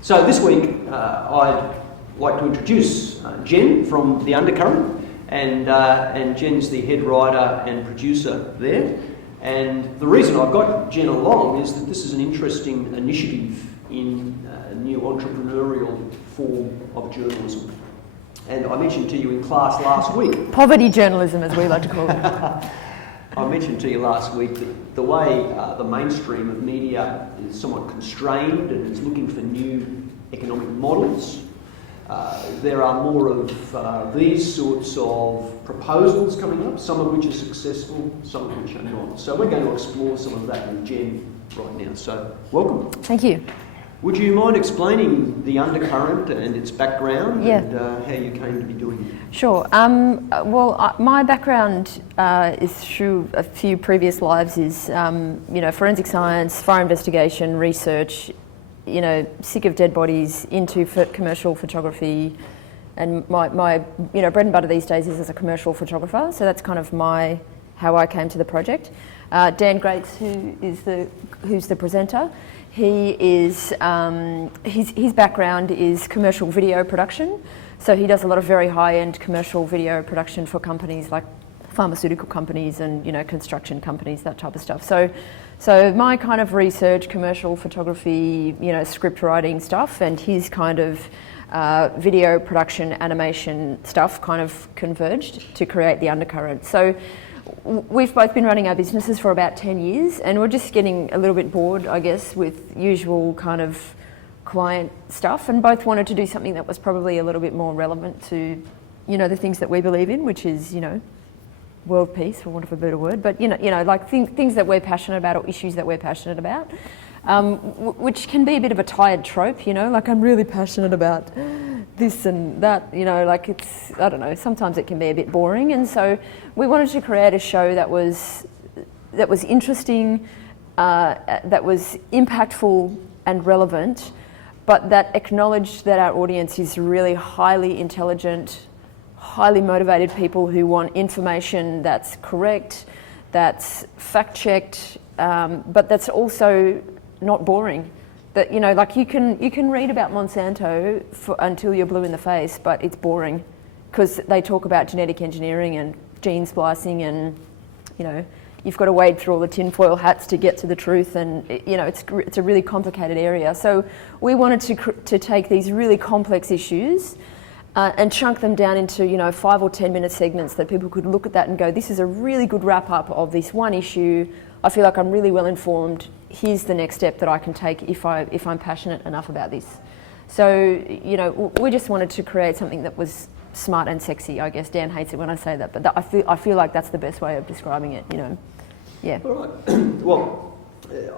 So this week I'd like to introduce Jen from the Undercurrent, and Jen's the head writer and producer there. And the reason I've got Jen along is that this is an interesting initiative in a new entrepreneurial form of journalism. And I mentioned to you in class last week... Poverty journalism, as we like to call it. I mentioned to you last week that the way the mainstream of media is somewhat constrained and is looking for new economic models. There are more of these sorts of proposals coming up, some of which are successful, some of which are not. So we're going to explore some of that with Jen right now. So welcome. Thank you. Would you mind explaining the Undercurrent and its background and how you came to be doing it? Sure. My background is through a few previous lives is, forensic science, fire investigation, research, sick of dead bodies, into commercial photography. And my bread and butter these days is as a commercial photographer. So that's kind of how I came to the project. Dan Grates, who's the presenter, he is his background is commercial video production. So he does a lot of very high-end commercial video production for companies like pharmaceutical companies and construction companies, that type of stuff. So my kind of research, commercial photography, script writing stuff, and his kind of video production, animation stuff kind of converged to create the Undercurrent. So we've both been running our businesses for about 10 years, and we're just getting a little bit bored, I guess, with usual kind of client stuff, and both wanted to do something that was probably a little bit more relevant to, the things that we believe in, which is, world peace, for want of a better word, but like things that we're passionate about or issues that we're passionate about, which can be a bit of a tired trope, like I'm really passionate about this and that, like it's, I don't know, sometimes it can be a bit boring. And so we wanted to create a show that was interesting, that was impactful and relevant, but that acknowledged that our audience is really highly intelligent, highly motivated people who want information that's correct, that's fact-checked, but that's also not boring. That like you can read about Monsanto until you're blue in the face, but it's boring because they talk about genetic engineering and gene splicing, and you've got to wade through all the tinfoil hats to get to the truth, and it's a really complicated area. So we wanted to take these really complex issues and chunk them down into 5 or 10 minute segments that people could look at that and go, this is a really good wrap up of this one issue. I feel like I'm really well informed. Here's the next step that I can take if I'm passionate enough about this. So we just wanted to create something that was smart and sexy. I guess Dan hates it when I say that, but I feel like that's the best way of describing it. Yeah. All right. Well,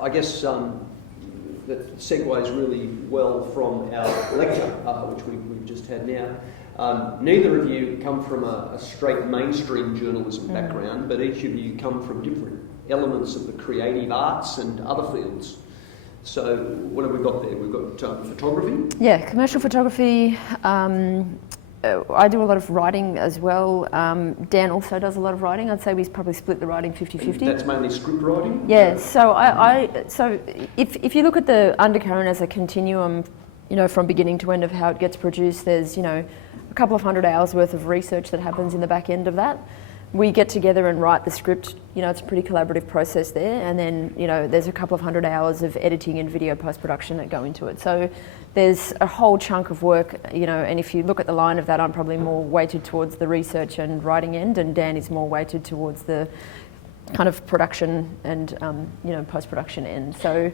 I guess that segues really well from our lecture, which we've just had now. Neither of you come from a straight mainstream journalism background, but each of you come from different elements of the creative arts and other fields. So what have we got there? We've got photography. Yeah, commercial photography. I do a lot of writing as well. Dan also does a lot of writing. I'd say we probably split the writing 50-50. That's mainly script writing? Yeah, so so if you look at the Undercurrent as a continuum, from beginning to end of how it gets produced, there's, a couple of 100 hours worth of research that happens in the back end of that. We get together and write the script, it's a pretty collaborative process there, and then, there's a couple of 100 hours of editing and video post-production that go into it. So there's a whole chunk of work, and if you look at the line of that, I'm probably more weighted towards the research and writing end, and Dan is more weighted towards the kind of production and, post-production end. So,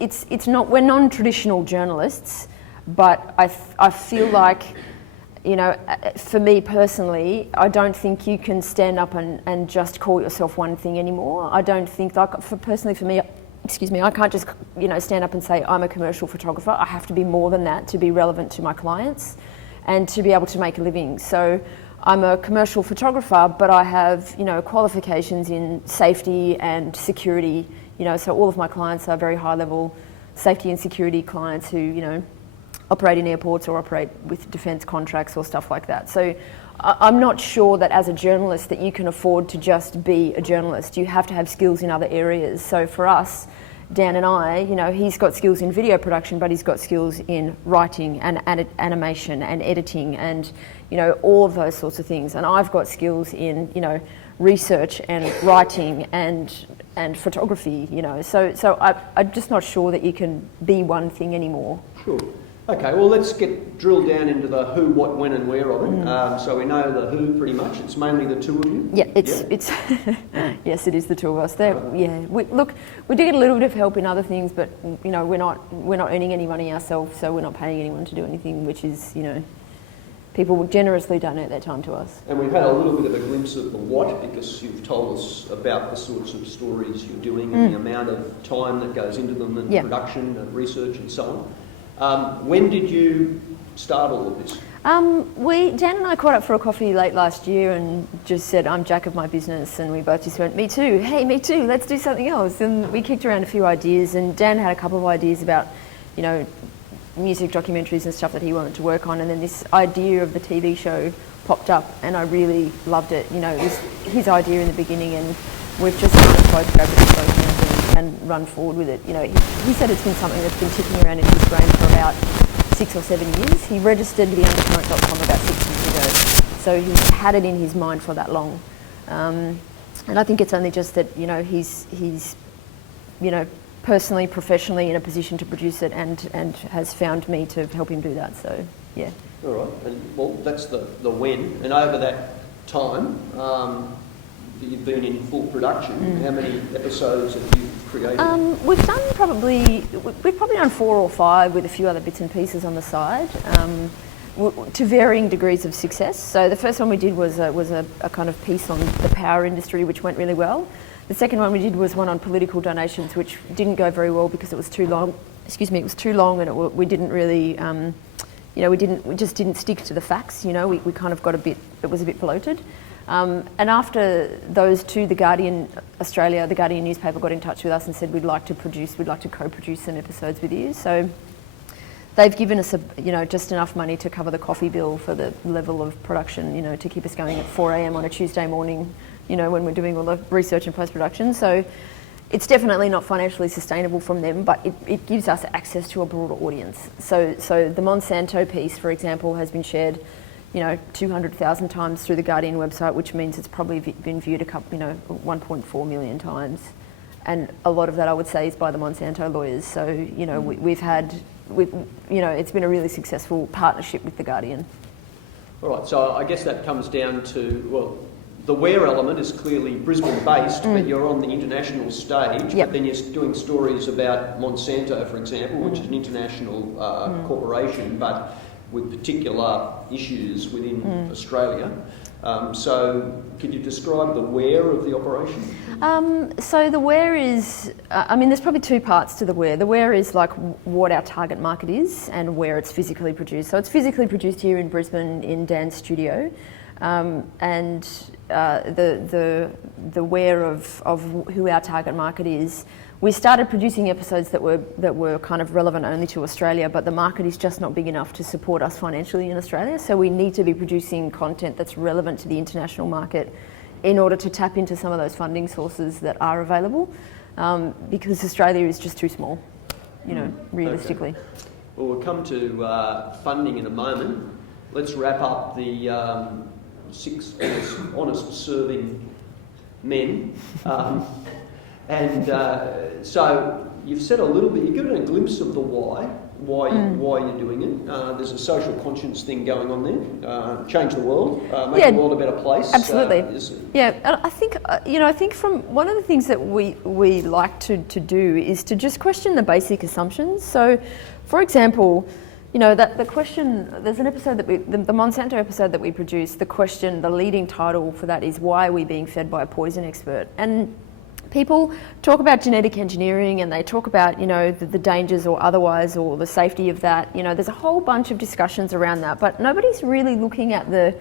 it's not, we're non-traditional journalists, but I feel like, for me personally, I don't think you can stand up and just call yourself one thing anymore. I don't think, personally for me, I can't just, stand up and say I'm a commercial photographer. I have to be more than that to be relevant to my clients and to be able to make a living. So I'm a commercial photographer, but I have, qualifications in safety and security, so all of my clients are very high level safety and security clients who, operate in airports or operate with defence contracts or stuff like that. So I'm not sure that as a journalist that you can afford to just be a journalist. You have to have skills in other areas. So for us, Dan and I, you know, he's got skills in video production, but he's got skills in writing and animation and editing and, you know, all of those sorts of things. And I've got skills in, you know, research and writing and photography, you know. So I'm just not sure that you can be one thing anymore. Sure. Okay, well, let's get drilled down into the who, what, when and where of it. So we know the who pretty much. It's mainly the two of you? Yeah, it's yes, it is the two of us. We do get a little bit of help in other things, but, you know, we're not earning any money ourselves, so we're not paying anyone to do anything, which is, you know, people will generously donate their time to us. And we've had a little bit of a glimpse of the what, because you've told us about the sorts of stories you're doing and the amount of time that goes into them and production and research and so on. When did you start all of this? Dan and I caught up for a coffee late last year and just said, I'm Jack of my business, and we both just went, me too, hey, me too, let's do something else. And we kicked around a few ideas, and Dan had a couple of ideas about, you know, music documentaries and stuff that he wanted to work on, and then this idea of the TV show popped up, and I really loved it. You know, it was his idea in the beginning, and we've just kind of both grabbed it and run forward with it. You know, he said it's been something that's been ticking around in his brain for about 6 or 7 years. He registered the Undercurrent.com about 6 years ago, so he's had it in his mind for that long. And I think it's only just that, you know, he's you know, personally, professionally in a position to produce it and has found me to help him do that, so yeah. All right, and well, that's the when, and over that time, you've been in full production. How many episodes have you created? We've probably done 4 or 5 with a few other bits and pieces on the side, to varying degrees of success. So the first one we did was a kind of piece on the power industry, which went really well. The second one we did was one on political donations, which didn't go very well because it was too long. Excuse me, it was too long, and we didn't really, you know, we just didn't stick to the facts. You know, we kind of got it was a bit bloated. And after those two, the Guardian newspaper got in touch with us and said we'd like to co-produce some episodes with you. So they've given us just enough money to cover the coffee bill for the level of production, you know, to keep us going at 4 a.m. on a Tuesday morning, you know, when we're doing all the research and post-production. So it's definitely not financially sustainable from them, but it gives us access to a broader audience. So the Monsanto piece, for example, has been shared, you know, 200,000 times through the Guardian website, which means it's probably been viewed 1.4 million times. And a lot of that, I would say, is by the Monsanto lawyers. So, you know, it's been a really successful partnership with the Guardian. All right, so I guess that comes down to, well, the where element is clearly Brisbane-based, but you're on the international stage, but then you're doing stories about Monsanto, for example, which is an international corporation, but with particular issues within Australia. So could you describe the where of the operation? So the where is, there's probably 2 parts to the where. The where is like what our target market is and where it's physically produced. So it's physically produced here in Brisbane in Dan's studio. And the where of who our target market is. We started producing episodes that were kind of relevant only to Australia, but the market is just not big enough to support us financially in Australia. So we need to be producing content that's relevant to the international market in order to tap into some of those funding sources that are available, because Australia is just too small, you know, realistically. Okay. Well, we'll come to funding in a moment. Let's wrap up the 6 honest serving men. So you've said a little bit, you've given a glimpse of the why you're doing it. There's a social conscience thing going on there. Change the world, make the world a better place. Absolutely. I think from one of the things that we like to do is to just question the basic assumptions. So, for example, you know, that the question, there's an episode that the Monsanto episode that we produced, the leading title for that is, why are we being fed by a poison expert? And people talk about genetic engineering and they talk about, you know, the dangers or otherwise, or the safety of that. You know, there's a whole bunch of discussions around that, but nobody's really looking at the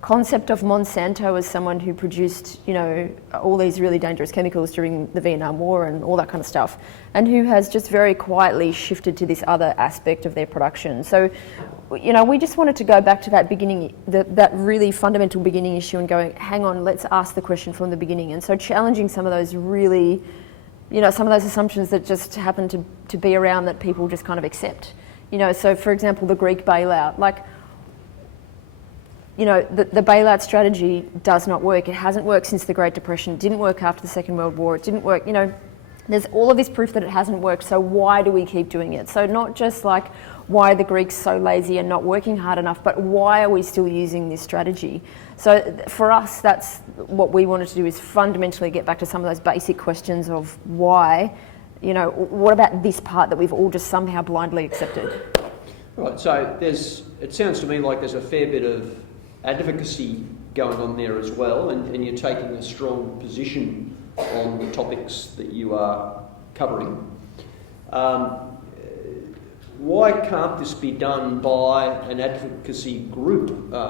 concept of Monsanto as someone who produced, you know, all these really dangerous chemicals during the Vietnam War and all that kind of stuff, and who has just very quietly shifted to this other aspect of their production. So, you know, we just wanted to go back to that beginning, that really fundamental beginning issue, and going, hang on, let's ask the question from the beginning. And so challenging some of those really some of those assumptions that just happen to be around that people just kind of accept. So for example, the Greek bailout, the bailout strategy does not work. It hasn't worked since the Great Depression. It didn't work after the Second World War. It didn't work, there's all of this proof that it hasn't worked, so why do we keep doing it? So not just like, why are the Greeks so lazy and not working hard enough, but why are we still using this strategy? So for us, that's what we wanted to do, is fundamentally get back to some of those basic questions of why, what about this part that we've all just somehow blindly accepted? Right, so it sounds to me like there's a fair bit of advocacy going on there as well, and you're taking a strong position on the topics that you are covering. Why can't this be done by an advocacy group?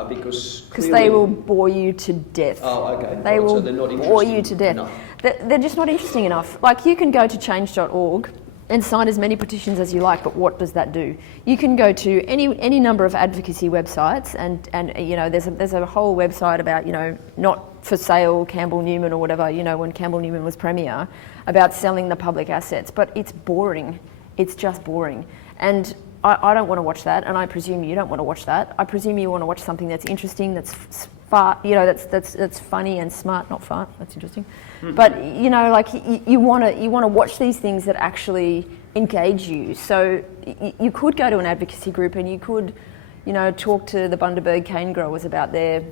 Because they will bore you to death. Oh, okay. They will so they're not bore you to death. Enough. They're just not interesting enough. Like, you can go to change.org and sign as many petitions as you like, but what does that do? You can go to any number of advocacy websites, and there's a whole website about not for sale Campbell Newman or whatever, when Campbell Newman was Premier, about selling the public assets, but it's boring. It's just boring. And I don't want to watch that, and I presume you don't want to watch that. I presume you want to watch something that's interesting, that's that's funny and smart, not fart. That's interesting. Mm-hmm. But you want to watch these things that actually engage you. So you could go to an advocacy group and you could, talk to the Bundaberg cane growers about their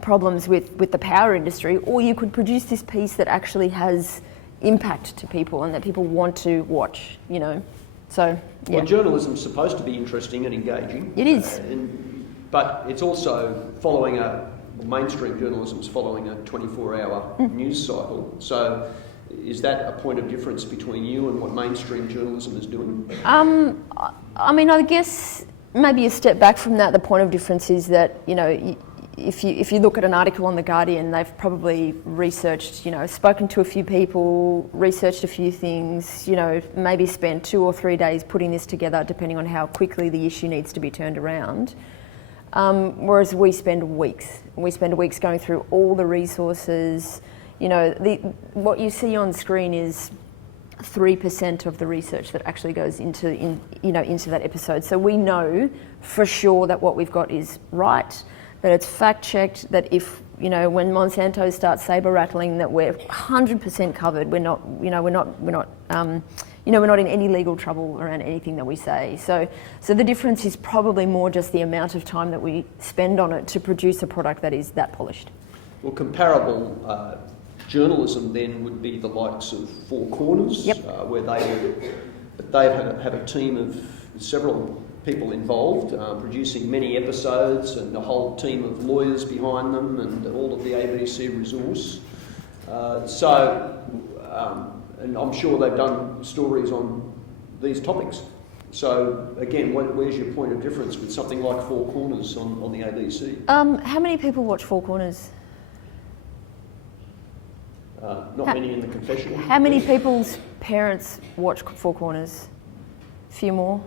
problems with the power industry, or you could produce this piece that actually has impact to people and that people want to watch. So, yeah. Well, journalism's supposed to be interesting and engaging. It is. But it's also mainstream journalism's following a 24-hour news cycle. So is that a point of difference between you and what mainstream journalism is doing? I guess maybe a step back from that, the point of difference is that, if you look at an article on The Guardian, they've probably researched, spoken to a few people, researched a few things, maybe spent 2 or 3 days putting this together, depending on how quickly the issue needs to be turned around. Whereas we spend weeks. We spend weeks going through all the resources. What you see on screen is 3% of the research that actually goes into that episode. So we know for sure that what we've got is right, that it's fact-checked, that if, when Monsanto starts saber-rattling, that we're 100% covered. We're not in any legal trouble around anything that we say. So the difference is probably more just the amount of time that we spend on it to produce a product that is that polished. Well, comparable journalism then would be the likes of Four Corners, yep. Where they have a team of several people involved, producing many episodes, and a whole team of lawyers behind them, and all of the ABC resource. And I'm sure they've done stories on these topics. So again, where's your point of difference with something like Four Corners on the ABC? How many people watch Four Corners? Not many in the confessional. How many people's parents watch Four Corners? A few more.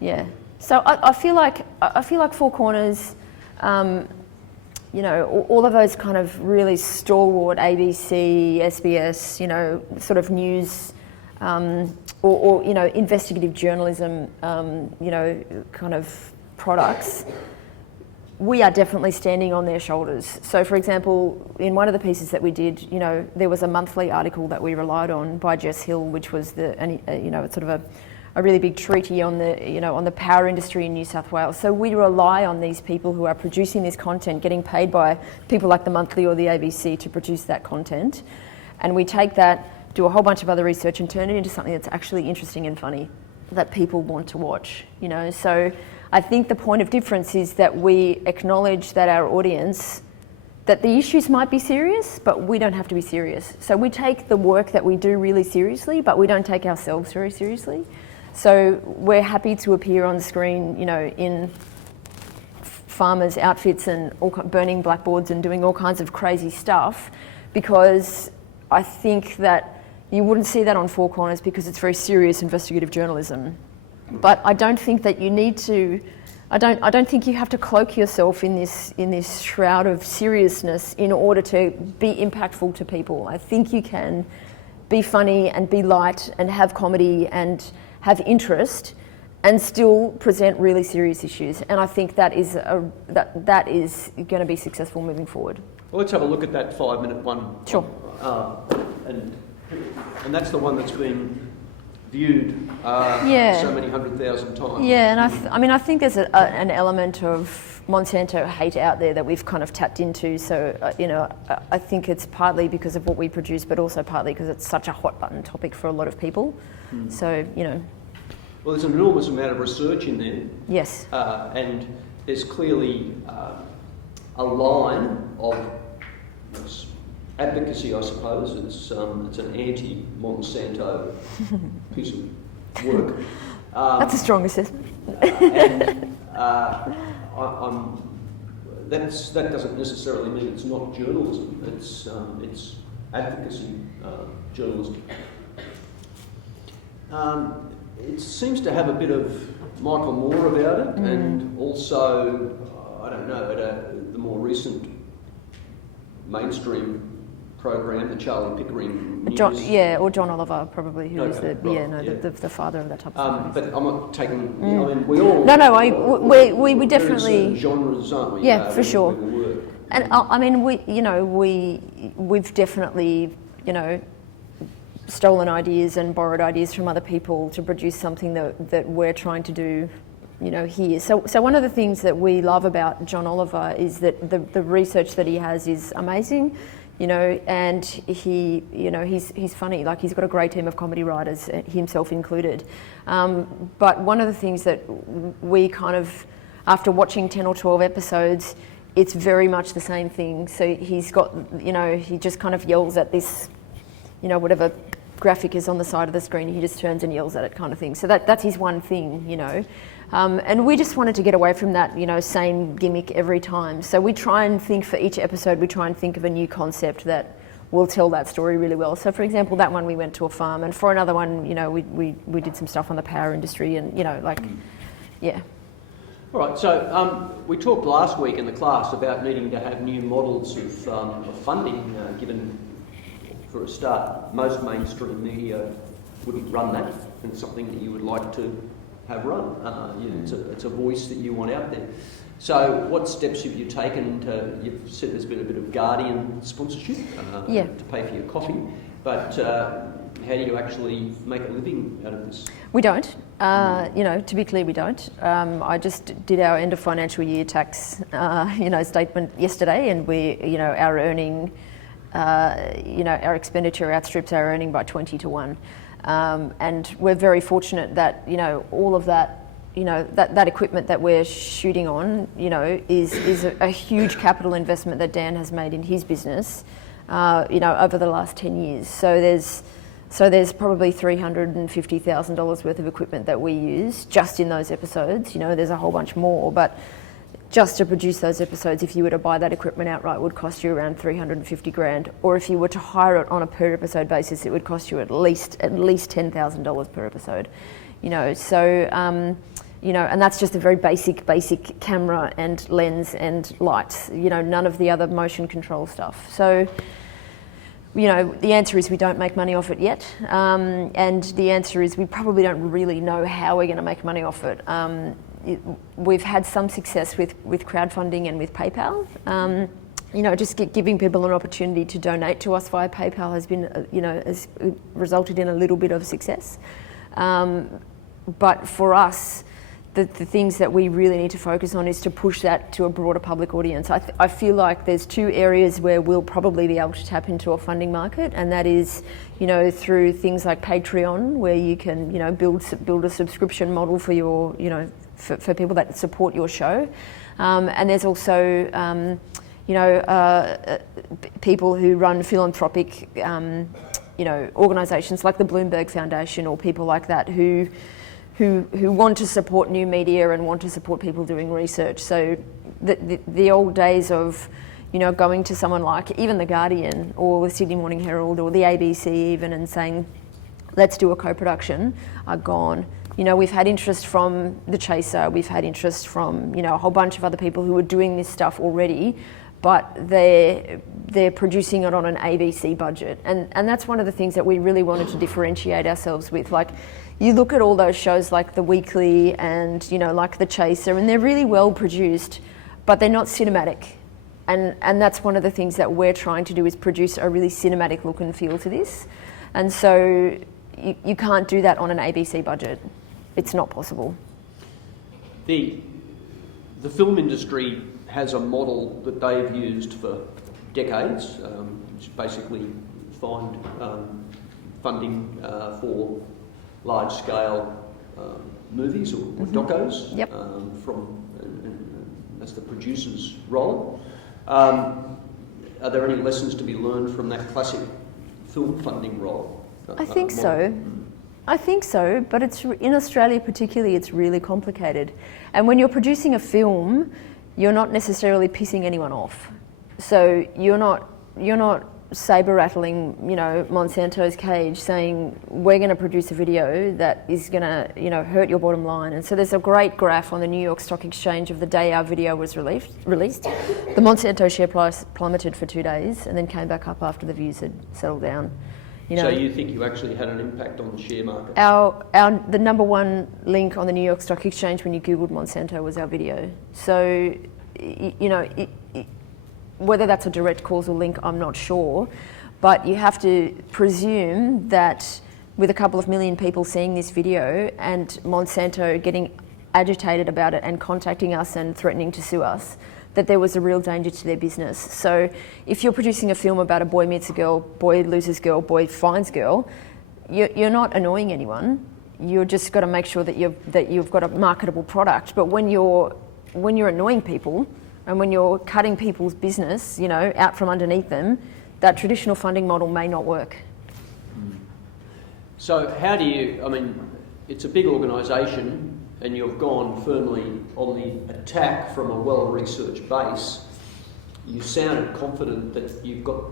Yeah. So I feel like Four Corners, all of those kind of really stalwart ABC, SBS, sort of news, or investigative journalism, kind of products. We are definitely standing on their shoulders. So, for example, in one of the pieces that we did, there was a monthly article that we relied on by Jess Hill, which was sort of a really big treaty on the power industry in New South Wales. So we rely on these people who are producing this content, getting paid by people like the Monthly or the ABC to produce that content. And we take that, do a whole bunch of other research and turn it into something that's actually interesting and funny that people want to watch, So I think the point of difference is that we acknowledge that our audience, that the issues might be serious, but we don't have to be serious. So we take the work that we do really seriously, but we don't take ourselves very seriously. So we're happy to appear on screen, in farmers' outfits and burning blackboards and doing all kinds of crazy stuff, because I think that you wouldn't see that on Four Corners because it's very serious investigative journalism. But I don't think that you need to. I don't think you have to cloak yourself in this shroud of seriousness in order to be impactful to people. I think you can be funny and be light and have comedy and have interest and still present really serious issues. And I think that is that is going to be successful moving forward. Well, let's have a look at that 5-minute one. Sure. And that's the one that's been viewed so many 100,000 times. Yeah, and I think there's an element of Monsanto hate out there that we've kind of tapped into. So, I think it's partly because of what we produce, but also partly because it's such a hot button topic for a lot of people. So, Well, there's an enormous amount of research in there. Yes. And there's clearly a line of advocacy, I suppose. It's an anti-Monsanto piece of work. That's a strong assessment. And that doesn't necessarily mean it's not journalism. It's advocacy journalism. It seems to have a bit of Michael Moore about it, and also, I don't know, at the more recent mainstream program, the Charlie Pickering News. Or John Oliver, probably, who is the father of that type of but I'm not taking. I mean, we all. We definitely genres, aren't we? Yeah, for sure. And I mean, we've definitely, stolen ideas and borrowed ideas from other people to produce something that we're trying to do, here. So one of the things that we love about John Oliver is that the research that he has is amazing, and he's funny. Like, he's got a great team of comedy writers, himself included. But one of the things that we kind of, after watching 10 or 12 episodes, it's very much the same thing. So he's got, he just kind of yells at this, whatever graphic is on the side of the screen, he just turns and yells at it, kind of thing. So that's his one thing, and we just wanted to get away from that, same gimmick every time. So we try and think, for each episode, we try and think of a new concept that will tell that story really well. So, for example, that one, we went to a farm, and for another one, we did some stuff on the power industry, and yeah. All right, so we talked last week in the class about needing to have new models of funding, given, for a start, most mainstream media wouldn't run that, and it's something that you would like to have run. It's a voice that you want out there. So what steps have you taken you've said there's been a bit of Guardian sponsorship to pay for your coffee, but how do you actually make a living out of this? We don't. To be clear, we don't. I just did our end of financial year tax, statement yesterday, and our earning, our expenditure outstrips our earning by 20 to 1. And we're very fortunate that, all of that, that equipment that we're shooting on, is a huge capital investment that Dan has made in his business, over the last 10 years. So there's probably $350,000 worth of equipment that we use just in those episodes. There's a whole bunch more, but just to produce those episodes, if you were to buy that equipment outright, would cost you around $350,000. Or if you were to hire it on a per episode basis, it would cost you at least $10,000 per episode. And that's just a very basic camera and lens and lights. None of the other motion control stuff. So, the answer is we don't make money off it yet. And the answer is we probably don't really know how we're going to make money off it. We've had some success with crowdfunding and with PayPal. Just giving people an opportunity to donate to us via PayPal has been, has resulted in a little bit of success. But for us, the things that we really need to focus on is to push that to a broader public audience. I feel like there's two areas where we'll probably be able to tap into a funding market, and that is, through things like Patreon, where you can, build a subscription model for your, for people that support your show. And there's also, people who run philanthropic, organisations like the Bloomberg Foundation or people like that who want to support new media and want to support people doing research. So the old days of, going to someone like even The Guardian or the Sydney Morning Herald or the ABC even and saying, let's do a co-production, are gone. We've had interest from The Chaser, we've had interest from, a whole bunch of other people who are doing this stuff already, but they're producing it on an ABC budget. And that's one of the things that we really wanted to differentiate ourselves with. Like, you look at all those shows like The Weekly and, you know, like The Chaser, and they're really well produced, but they're not cinematic. And that's one of the things that we're trying to do, is produce a really cinematic look and feel to this. And so you can't do that on an ABC budget. It's not possible. The film industry has a model that they've used for decades, which is basically find funding for large-scale movies or docos. Yep. That's the producer's role. Are there any lessons to be learned from that classic film funding role? I think so. I think so, but it's in Australia particularly, it's really complicated. And when you're producing a film, you're not necessarily pissing anyone off. So you're not saber rattling, you know, Monsanto's cage, saying we're going to produce a video that is going to, you know, hurt your bottom line. And so there's a great graph on the New York Stock Exchange of the day our video was released. The Monsanto share price plummeted for 2 days and then came back up after the views had settled down. You know, so you think you actually had an impact on the share market? The number one link on the New York Stock Exchange when you Googled Monsanto was our video. So, you know, whether that's a direct causal link, I'm not sure, but you have to presume that with a couple of million people seeing this video and Monsanto getting agitated about it and contacting us and threatening to sue us, that there was a real danger to their business. So if you're producing a film about a boy meets a girl, boy loses girl, boy finds girl, you're not annoying anyone. You've just got to make sure that you've got a marketable product. But when you're annoying people and when you're cutting people's business, you know, out from underneath them, that traditional funding model may not work. So how do you, I mean, it's a big organisation, and you've gone firmly on the attack from a well-researched base. You sounded confident that you've got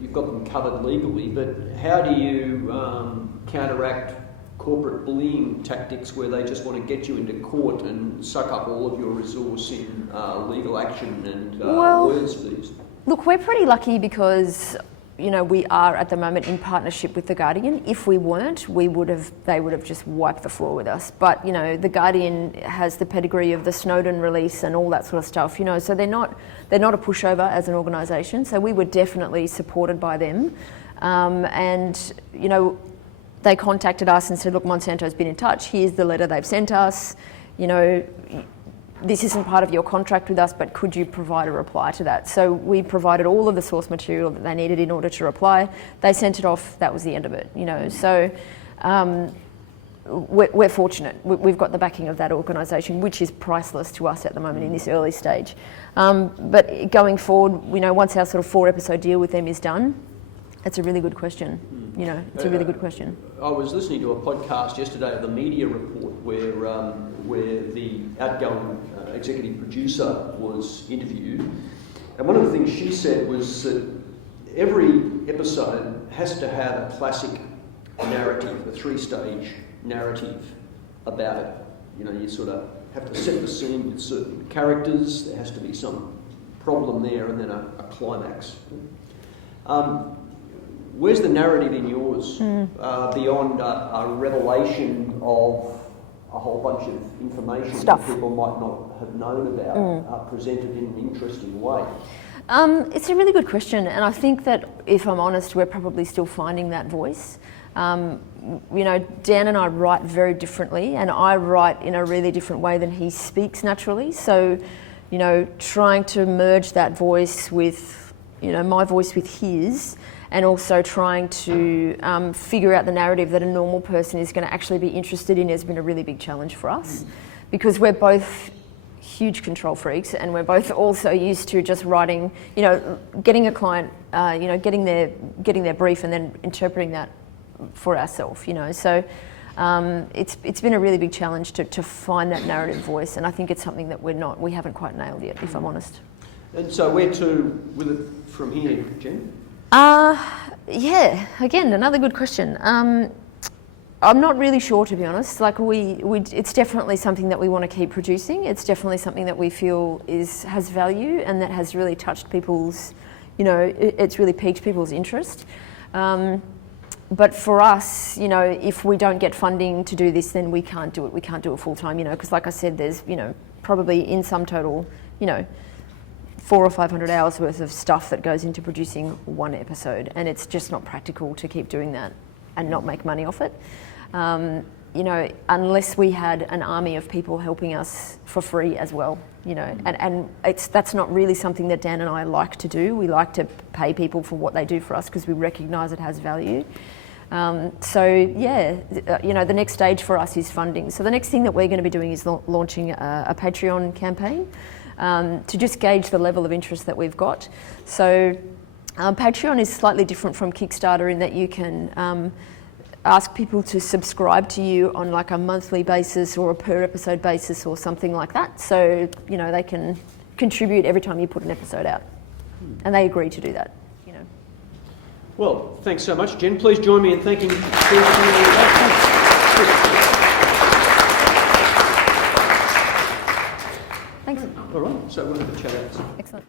them covered legally, but how do you counteract corporate bullying tactics where they just want to get you into court and suck up all of your resource in legal action and lawyers' fees? Look, we're pretty lucky because, you know, we are at the moment in partnership with The Guardian. If we weren't, they would have just wiped the floor with us. But, you know, The Guardian has the pedigree of the Snowden release and all that sort of stuff, you know, so they're not a pushover as an organisation. So we were definitely supported by them. And, you know, they contacted us and said, look, Monsanto's been in touch. Here's the letter they've sent us. You know, this isn't part of your contract with us, but could you provide a reply to that? So we provided all of the source material that they needed in order to reply. They sent it off. That was the end of it, you know. So we're fortunate. We've got the backing of that organisation, which is priceless to us at the moment in this early stage. But going forward, you know, once our sort of 4-episode deal with them is done, that's a really good question. You know, it's a really good question. I was listening to a podcast yesterday, the Media Report, where the outgoing executive producer was interviewed, and one of the things she said was that every episode has to have a classic narrative, a 3-stage narrative about it. You know, you sort of have to set the scene with certain characters. There has to be some problem there, and then a climax. Where's the narrative in yours beyond a revelation of a whole bunch of information that people might not have known about, presented in an interesting way? It's a really good question, and I think that, if I'm honest, we're probably still finding that voice. You know, Dan and I write very differently, and I write in a really different way than he speaks naturally. So, you know, trying to merge that voice with, you know, my voice with his, and also trying to figure out the narrative that a normal person is going to actually be interested in has been a really big challenge for us, because we're both huge control freaks, and we're both also used to just writing, you know, getting a client, you know, getting their brief and then interpreting that for ourselves, you know. So it's been a really big challenge to find that narrative voice, and I think it's something that we haven't quite nailed yet, if I'm honest. And so where to with it from here, Jen? Yeah, again, another good question. I'm not really sure, to be honest. Like it's definitely something that we want to keep producing. It's definitely something that we feel has value and that has really touched people's, it's really piqued people's interest. But for us, if we don't get funding to do this, then we can't do it. We can't do it full time, because like I said, there's, probably in sum total, 400 or 500 hours worth of stuff that goes into producing one episode, and it's just not practical to keep doing that and not make money off it. Unless we had an army of people helping us for free as well, and that's not really something that Dan and I like to do. We like to pay people for what they do for us because we recognise it has value. The next stage for us is funding. So the next thing that we're going to be doing is launching a Patreon campaign to just gauge the level of interest that we've got. So Patreon is slightly different from Kickstarter in that you can ask people to subscribe to you on like a monthly basis or a per episode basis or something like that. So, they can contribute every time you put an episode out. And they agree to do that, Well, thanks so much, Jen. Please join me in thanking Pearson. Thanks. All right, so we'll have a chat out. Excellent.